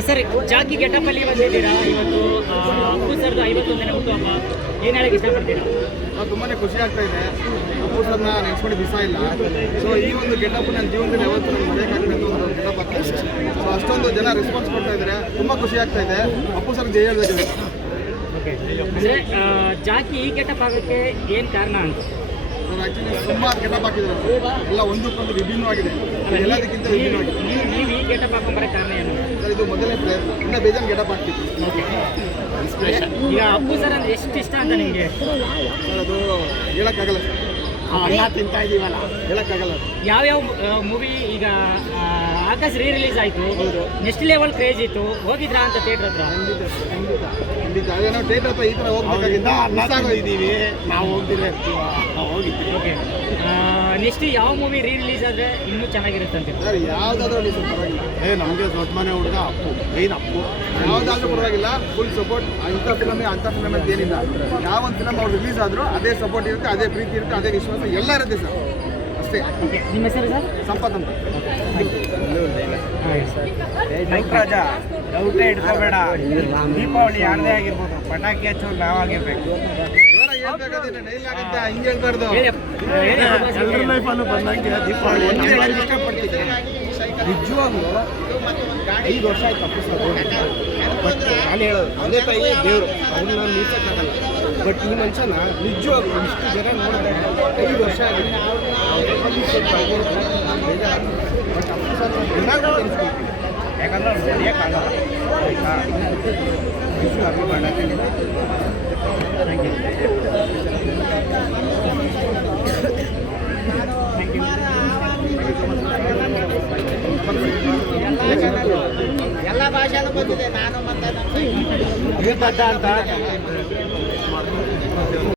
Sir Jackie ಗೆಟಪ್ಪಲ್ಲಿ ಬಂದಿದ್ದೀರಾ ಇವತ್ತು ಅಪ್ಪು ಸರ್ದು 51ನೇ ಹುಟ್ಟುಹಬ್ಬ ಏನು ಹೇಳಕ್ಕೆ ಇಷ್ಟಪಡ್ತೀರಾ? ತುಂಬಾ ಖುಷಿ ಆಗ್ತಾ ಇದೆ. ಅಪ್ಪು ಸರ್ನ ನೆನೆಸ್ಕೊಂಡು ದಿವಸ ಇಲ್ಲ. ಸೊ ಈ ಒಂದು ಗೆಟಪ್ ನನ್ನ ಜೀವನದಲ್ಲಿ ಯಾವತ್ತೂ ನಾನು ಮರೆಯೋಕ್ಕಾಗಲ್ಲ ಅಂತ ಒಂದು ಗೆಟಪ್ ಆಗ್ತಾ ಇದೆ. ಸೊ ಅಷ್ಟೊಂದು ಜನ ರೆಸ್ಪಾನ್ಸ್ ಕೊಡ್ತಾ ಇದ್ದಾರೆ, ತುಂಬ ಖುಷಿ ಆಗ್ತಾ ಇದೆ. ಅಪ್ಪು ಸರ್ ಜೈ ಹೇಳ್ಬೇಕು. ಓಕೆ, ಅಂದರೆ ಜಾಕಿ ಈ ಗೆಟಪ್ ಆಗೋಕ್ಕೆ ಏನು ಕಾರಣ ಅಂತ? ಸರ್ ಆ್ಯಕ್ಚುಲಿ ಸುಮಾರು ಗೆಟಪ್ ಹಾಕಿದ್ದಾರೆ, ಎಲ್ಲ ಒಂದಕ್ಕೊಂದು ವಿಭಿನ್ನವಾಗಿದೆ, ಎಲ್ಲದಕ್ಕಿಂತ ವಿಭಿನ್ನವಾಗಿದೆ. ನೀವು ಈ ಗೆಟಪ್ ಹಾಕೊಂಬರೋ ಕಾರಣ ಏನು ಸರ್? ಇದು ಮೊದಲನೇ ಪ್ರಯತ್ನ, ಇನ್ನೂ ಬೇಜಾನ್ ಗೆಟಪ್ ಹಾಕ್ತಿತ್ತು. ಓಕೆ, ಈಗ ಅಪ್ಪು ಸರ್ ಅಂದ್ರೆ ಎಷ್ಟು ಇಷ್ಟ ಅಂತ ನಿಮಗೆ? ಸರ್ ಅದು ಹೇಳೋಕ್ಕಾಗಲ್ಲ ಸರ್, ಅನ್ನ ತಿಂತಾ ಇದೀವಲ್ಲ, ಹೇಳೋಕ್ಕಾಗಲ್ಲ. ಯಾವ್ಯಾವ ಮೂವಿ ಈಗ ಆಕಾಶ್ ರಿಲೀಸ್ ಆಯಿತು, ನೆಕ್ಸ್ಟ್ ಲೆವೆಲ್ ಕ್ರೇಜ್ ಇತ್ತು, ಹೋಗಿದ್ರಾ ಅಂತ ಥಿಯೇಟ್ರ್ ಹತ್ರ? ಖಂಡಿತ ಅದೇ ನಾವು ಥಿಯೇಟರ್ ಹತ್ರ ಈ ಥರ ಹೋಗ್ಬೇಕಾಗಿದ್ದ ಅನ್ನ ತಿಂದಿದ್ದೀವಿ, ನಾವು ಹೋಗಿದ್ದೀವಿ. ಓಕೆ, ನೆಕ್ಸ್ಟ್ ಯಾವ ಮೂವಿ ರಿಲೀಸ್ ಆದರೆ ಇನ್ನೂ ಚೆನ್ನಾಗಿರುತ್ತೆ ಅಂತ? ಸರ್ ಯಾವುದಾದ್ರೂ ಅಲ್ಲಿ ಸರ್ ಪರವಾಗಿಲ್ಲ. ನಮಗೆ ದೊಡ್ಡ ಮನೆ ಹುಡುಗ ಅಪ್ಪು, ಮೇನ್ ಅಪ್ಪು. ಯಾವುದಾದ್ರೂ ಪರವಾಗಿಲ್ಲ, ಫುಲ್ ಸಪೋರ್ಟ್. ಇಂಥ ಫಿಲಮೇ ಅಂಥ ಫಿಲಮ್ ಅಂತ ಏನಿಲ್ಲ. ಯಾವೊಂದು ಫಿಲಮ್ ಅವ್ರು ರಿಲೀಸ್ ಆದರೂ ಅದೇ ಸಪೋರ್ಟ್ ಇರುತ್ತೆ, ಅದೇ ಪ್ರೀತಿ ಇರುತ್ತೆ, ಅದೇ ವಿಶ್ವಾಸ ಎಲ್ಲ ಇರುತ್ತೆ ಸರ್, ಅಷ್ಟೇ. ನಿಮ್ಮ ಹೆಸರು ಸರ್? ಸಂಪತ್ ಅಂತ. ರಾಜ ಡೌಟೇ ಇಟ್ಕೋಬೇಡ, ದೀಪಾವಳಿ ಯಾರದೇ ಆಗಿರ್ಬೋದು, ಪಟಾಕಿ ಹಚ್ಚೋದು ನಾವಾಗಿರ್ಬೇಕು. ಹೇಳ್ಬೇಕಾದ್ರೆ ನೈಲ್ ಆಗುತ್ತೆ, ಹಿಂಗೆ ಹೇಳ್ಬಾರ್ದು. ಎಲ್ಲರ ಲೈಫಲ್ಲೂ ಬಂದಂಗೆ ದೀಪಾವಳಿ ಇಷ್ಟಪಡ್ತಿದ್ದೆ ನಿಜವಾಗ್ಲೂ. 5 ವರ್ಷ ಆಯ್ತು ಅಪ್ಪು ಸರ್ ಬಟ್ ನಾನು ಹೇಳೋದು ತಂದೆ ತಾಯಿ ದೇವರು, ಅದನ್ನ ನಾನು ಮೀರ್ಸೋಕ್ಕಾಗಲ್ಲ. ಬಟ್ ಈ ಮನುಷ್ಯನ ನಿಜವಾಗ್ಲೂ ಇಷ್ಟು ಜನ ನೋಡಿದ್ರೆ 5 ವರ್ಷ ಆಗಿದೆ. ಬೇಜಾರು. ಬಟ್ ಅಪ್ಪು ಸರ್ ದಿನಾಗ್ಲೂ ನೆನೆಸ್ಕೊಳ್ತೀನಿ, ಯಾಕಂದ್ರೆ ಅವ್ರು ಬೆಳೆಯೋಕ್ಕಾಗಲ್ಲ. ಆಯಿತಾ, ವಿಶ್ವ ಅಭಿಮಾನ. ಎಲ್ಲ ಭಾಷೆನೂ ಬಂದಿದೆ. ನಾನು ಮತ್ತೆ ಅಂತ